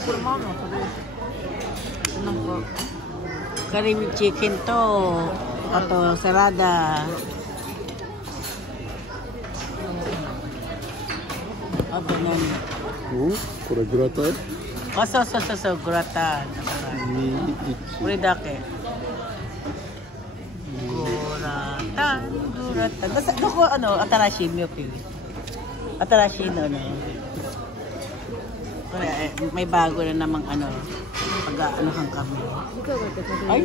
これマーナー食べる。なんかカリビチキンとあとサラダ。あと何？これグラタン？あ、そうグラタン。これだけ。グラタン。どこ新しいミルク？新しいのね。これmay bago na namang pag-aanohan kami. Ay,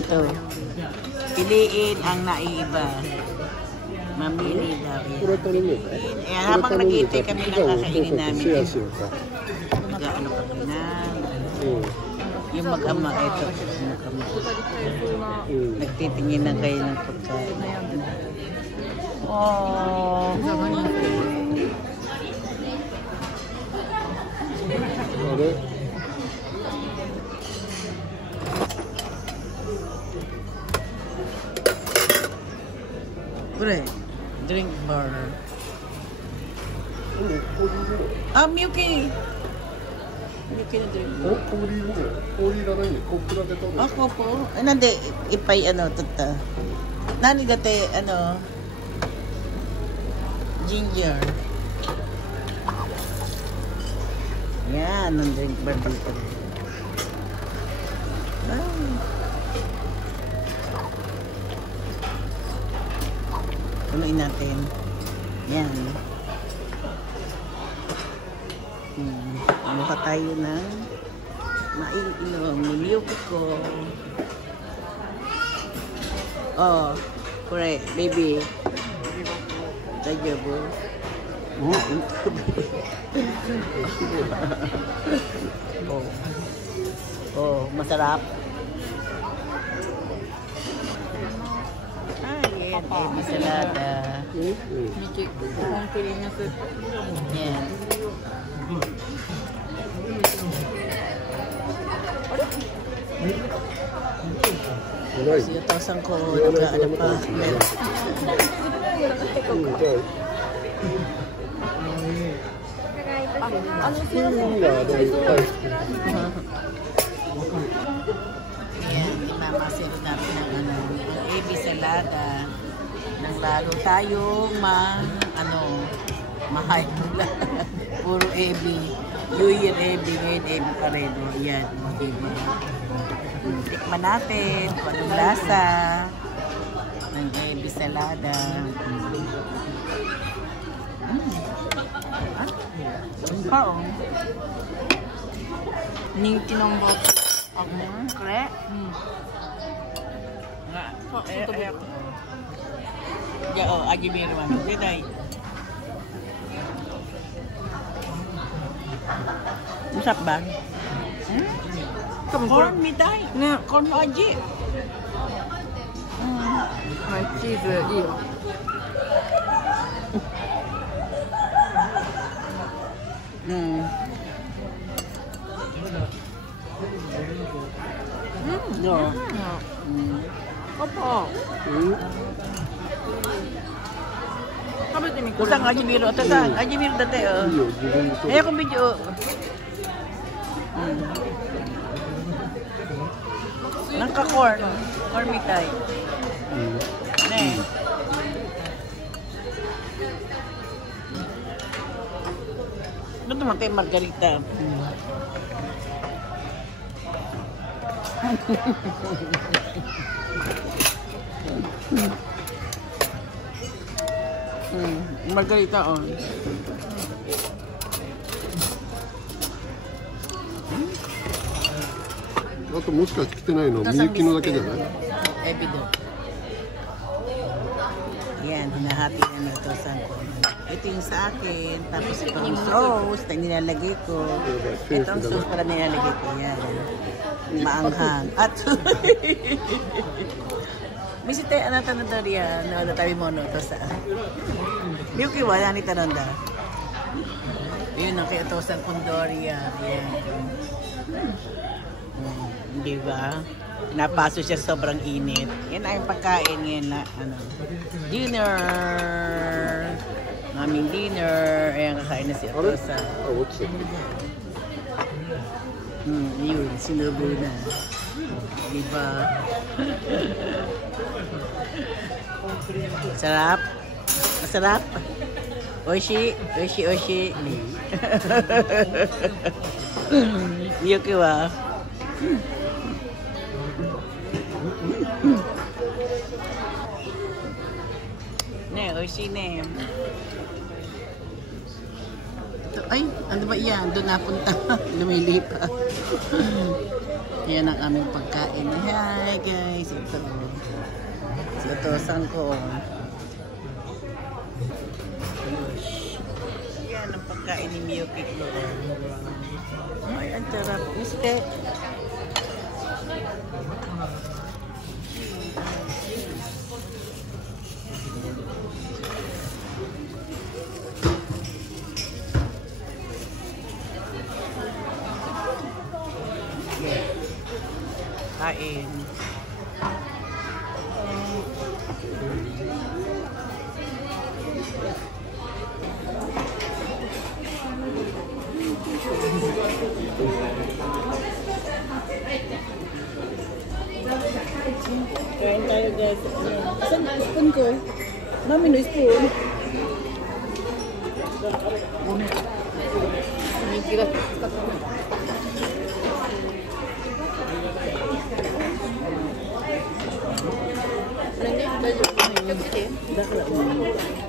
ito. Piliin ang naiiba. Mamili daw. Habang nag-iintay kami ng kakainin namin. Mag-aano kami na. Yung mag-ama ito. Nagtitingin na kayo ng pagkain. Oh. Pre, drink bar. Milky. Milky na drink bar. Ako po. Hindi, ipay tata. Nani dati, ginger. Yan, ang drink bar dito. Tuloy natin. Yan. Mukha tayo ng milky ko. Oh, correct, baby. Tajabo. Oh, masarap. Salada. Yan. Siyatasan ko nag-aano pa. Yan, imamasin natin ang AB salada. Nang lalo tayong mahal. Puro AB. New Year AB, ngayon AB pa rin. Yan, diba? Tikman natin kung anong lasa ng AB salada.人気ナンバーこれじゃあ味見るわねだいmasarap ba? Corn mitay corn aji cheese いいよパパ食べてみこれ aji biru aji biru dati ayo kong video nangka corn mitay ne ano naman kayo margarita margarita on. Aともしかして来てないのみゆきのだけじゃない？エビド。Yan, hinahati na natusan ko. Ito yung sa akin, tapos ito yung sauce na nilalagay ko. Ito ang sauce para nilalagay ko. Yan. Maanghang. At Misite, tanong daw riyan. No, tabi mo, no, ito sa Miyuki, wala ni tanong daw. Yun, nakiutosan kong Doria. Yan. Di ba? Napaso siya sobrang init. Yan ay pagkain ngayon na dinner. Aming dinner. Ayan, kakain na si Otosa. Yun, sinubo na. Diba? Sarap? Masarap? Oishi? Oishi, oishi. Yuki wa? Ne, oishi ne. Ay, ano ba yan? Doon napunta. Lumilipa. Yan ang aming pagkain. Hi guys, ito. So, ito, sangko. Yan ang pagkain ni Miyuki ko. Ay, ang sarap. Miske. Kain. Kain tayo guys. Saan na spoon ko? Mami, no spoon. May bigat.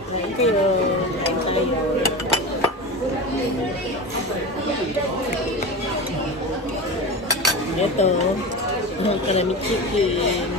Kain kayo. Kain tayo. Ito. Karami chicken.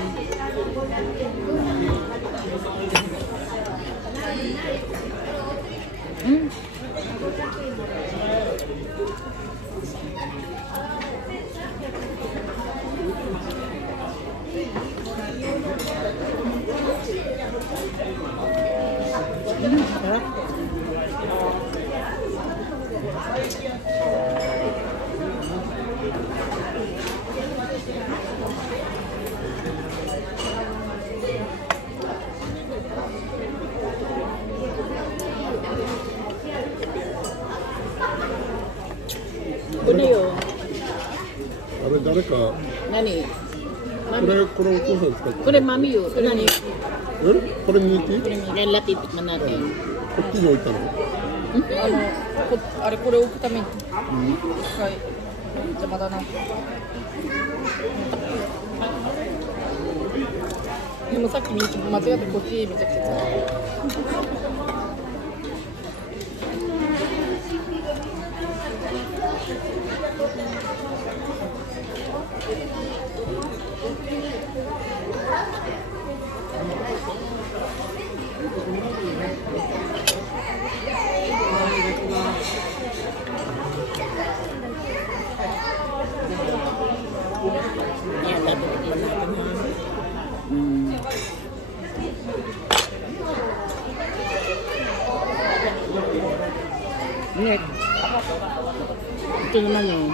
Ano yun? あれ誰か、こ Nani? れお父さん使って Kure mami yun. Nani? これミユキ Relative tikman natin. こっちに置いたのあれこれ置くために一回邪魔だな。でもさっき間違ってこっちめちゃくちゃ使った。Yan, natin Net. Ito naman yun.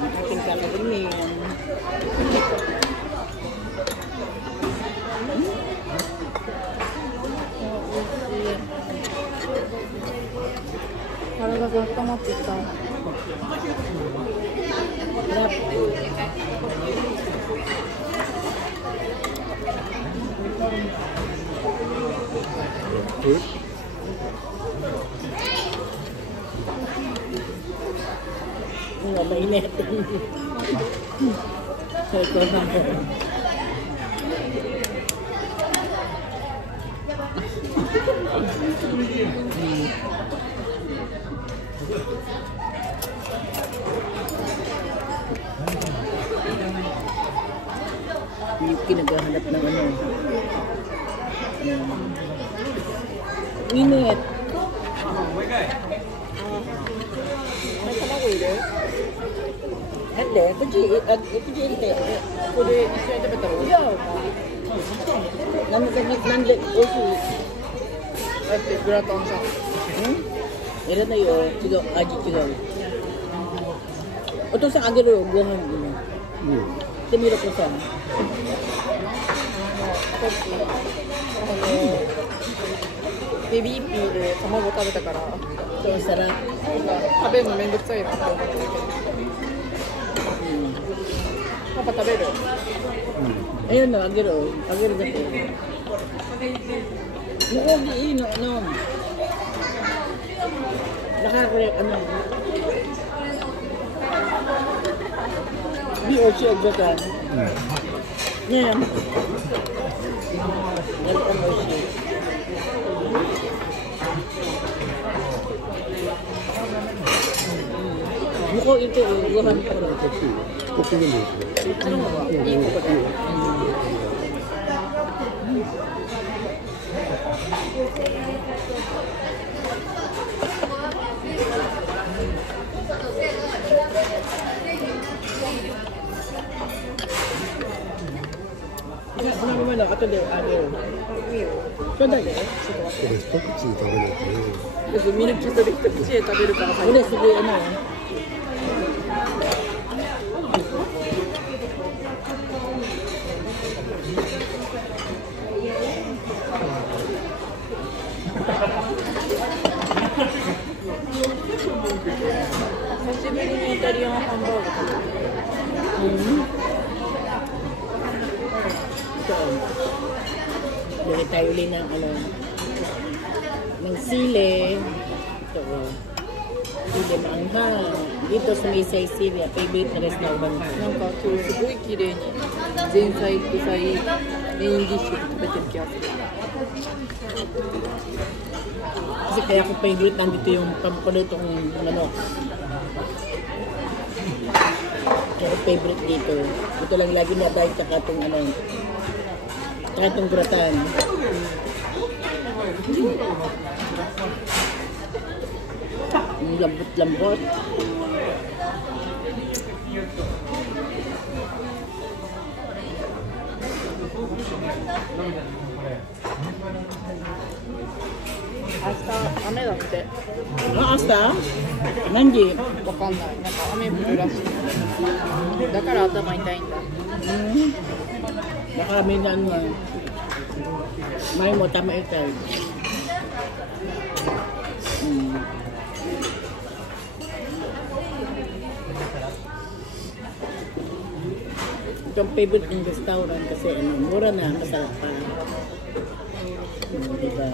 Ating kalabingin.体が温まってきた。Nga mainit. So, ito na po. Yung naghahanap ng ano. Init. May talaga ito. Hindi, ito hindi. ここで一緒に食べたら美味しい。 Nandiyan, okay. だってグラタンじゃん。Meron na yun. Sigaw, aji sigaw. O ito sa agaro, buwangan yun. Timiro ko sa. ベビーピーで卵食べたから、Ito, sarap. なんか食べるのめんどくさいなって思ってたけど。パパ食べる？ Ayun na, agiro. Agiro na po. Mukogi, no. Nakakorek, ano. BOC, agata. Yan. Welcome, BOC. Muko ito, gohan pa rin. こっちでもいいですね。こっちの方がいいことだよ。Ano naman ako, ito din, agiro. Ito dali. これ一口で食べないとね。ミルキーそれ一口で食べるからさ。 Uli, sige, ano. Italian hamburger. Ito. Bili tayo ulit ng ano, ng sili. Ito. Sili maanghang. Dito sa may Sicilia, favorite na restaurant. なんか今日すごい綺麗に前菜副菜メインディッシュ食べてる気がする。 Kasi kaya ko favorite nandito yung pamparitong manok. Kaya favorite dito. Ito lang lagi na tayo sa katong ano. Katong gratan. Yung lambot-lambot.明日雨だって。 Ah, asta? Nandi? わかんない。なんか雨降るらしい。だから頭痛いんだ。Baka may na ano. May mo tama ito. Ito ang favorite ng restaurant kasi ano, mura na, masarap pa. Diba?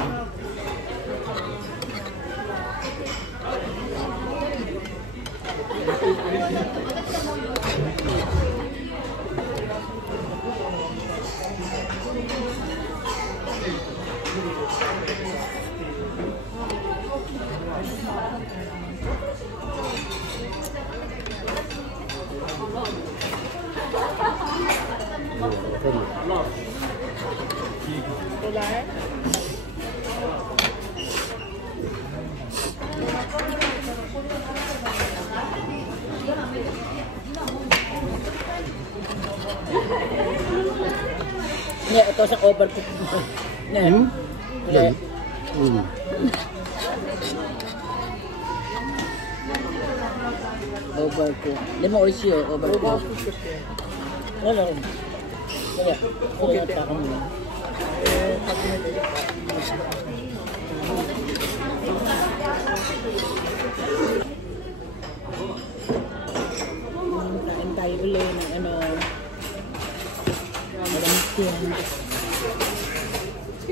Wala eh. Hindi, ito sa overcook. Hmm? Yeah. Overcook. Hindi mo oishi yo, overcook. Wala. Kaya, kaya pa ako muna. 初めてできKain tayo ulit ng ano. Malamit yan.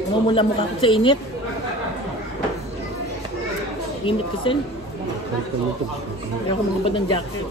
Umumula mukha ko sa init. Init kasi. Kaya ako magubad ng jacket.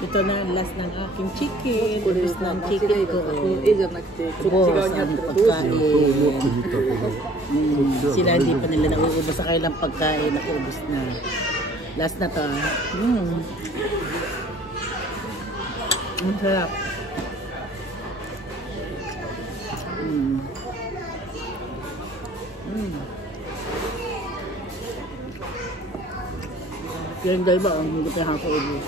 Ito na last ng aking chicken. これ Ubus さ ng 間違 chicken いが ko. さこの絵じゃなくてこっち Ubus 側にあっ ang たらどうしよう。 pagkain. Sila hindi pa nila nauubos sa kanilang pagkain. Nakuubos na. Last na to. Ang sarap. Yung dalawa, ang hindi pa nakakaubos.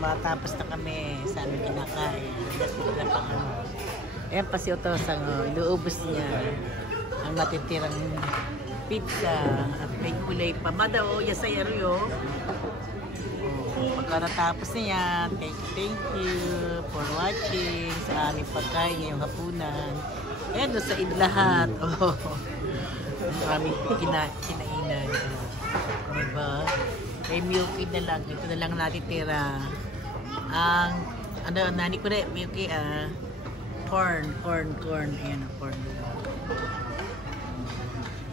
matapos na kami sa aming kinakain. Natitira pa kami. Ayan pa si Otosang, inuubos niya ang matitirang pizza at may kulay pa. Madaw, yasay aryo. Pagka natapos na yan, thank you for watching sa aming pagkain ngayong hapunan. Ayan, doon sa idlahat. Ang aming kinainan. Diba? May milky na lang. Ito na lang natitira. Ang, nani ko rin, milky, corn. Ayan, corn.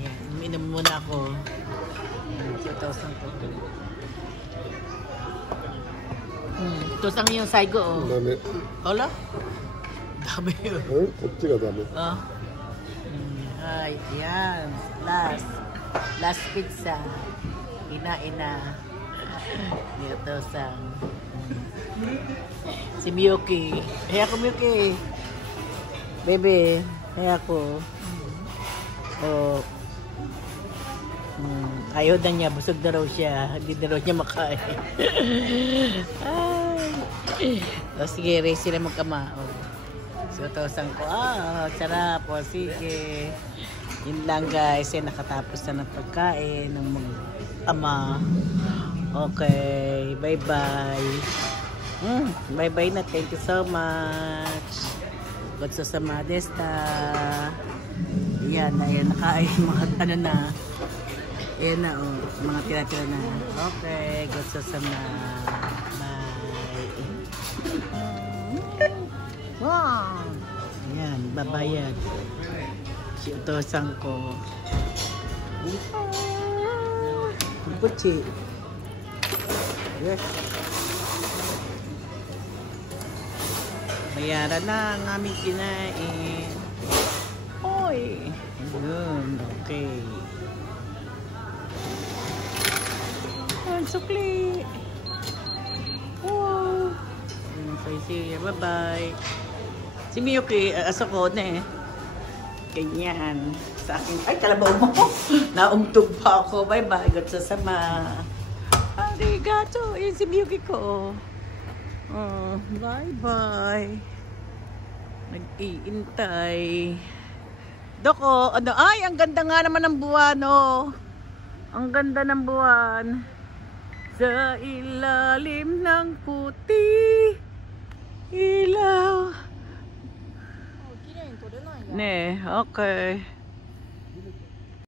Ayan, uminom muna ako. Ayan, 2,000 to. Ito sa yung saigo, oh. Dami. Hola? Dami yun.こっちがダメ。 Oh. Ay, yan. Last pizza. Ina. Dito sa si Miyuki. Hey ako, Miyuki. Bebe, hey ako. Oh. Ayaw na niya, busog na raw siya. Hindi na raw niya makain. Ay. O sige, race sila magkama. O. So, tosang ko. Sarap. O sige. Yun lang guys. Nakatapos na ng pagkain ng mga ama. Okay. Bye-bye. Bye-bye na. Thank you so much. Gotso sa Madesta. Yan. Ayan. Nakain mga ano na. Ayan na, oh. Mga tira-tira na. Okay, good sa sama. Bye. Wow! Ayan, babayad. Si Otosang ko. Puchi. Yes. Bayaran na ang aming kinain. Hoy! Yun, okay. Sukli. Wow. See you. Bye-bye. Si Miyuki, asako na eh. Ganyan. Sa akin. Ay, kalabaw mo. Naumtog pa ako. Bye-bye. God sa sama. Arigato. Ayan si Miyuki ko. Bye-bye. Nag-iintay. Doko, ano? Ay, ang ganda nga naman ng buwan, oh. Ang ganda ng buwan. Sa ilalim ng puti ilaw. Ne, okay.